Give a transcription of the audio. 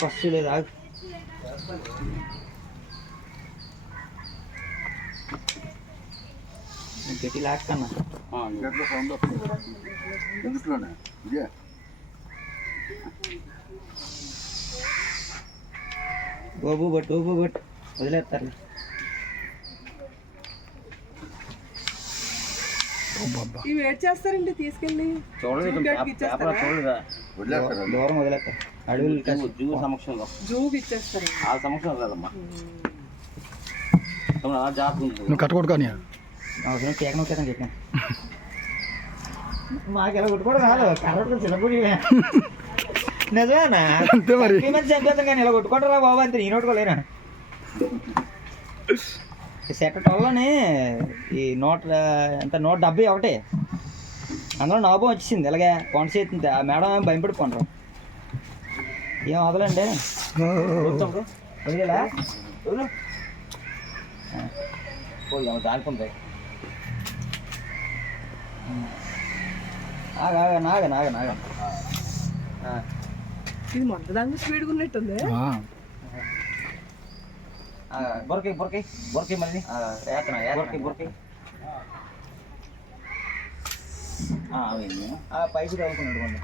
First లేదు ఆగు. గట్టి లాక్కన్నా గోబు బట్ వదిలేస్తారు. ఇవి ఏడ్ చేస్తారండి తీసుకెళ్ళి దూరం వదిలేస్తారు. అడవులు జూ సమక్షంలో జూకి ఇచ్చేస్తారు. ఆ సమక్షంలో కదమ్మా నువ్వు కట్టకూడదు కానీ కేక నొక్కేదాం చెప్పాను. మాకు ఎలా కొట్టుకోవడం రాదు. కరెక్ట్ చిన్నప్పుడు నిజమేనా అంతే మరి. మంది చంపేస్తాం కానీ ఇలా కొట్టుకుంటారా బాబు అంతే. నేను కొట్టుకోలేనా సెక్రటరీలోనే ఈ 170 ఒకటి అందులో నాభం వచ్చేసింది. ఇలాగే కొండ చేస్తుంది. ఆ మేడం భయపడిపోండ్రు. ఏం వదలండి వదిలేలా దానికుంది. నాగ ఇది మొదటి దానికి స్పీడ్గా ఉన్నట్టుంది. బొరకాయ మళ్ళీ పైకి తగ్గుకున్నాడు.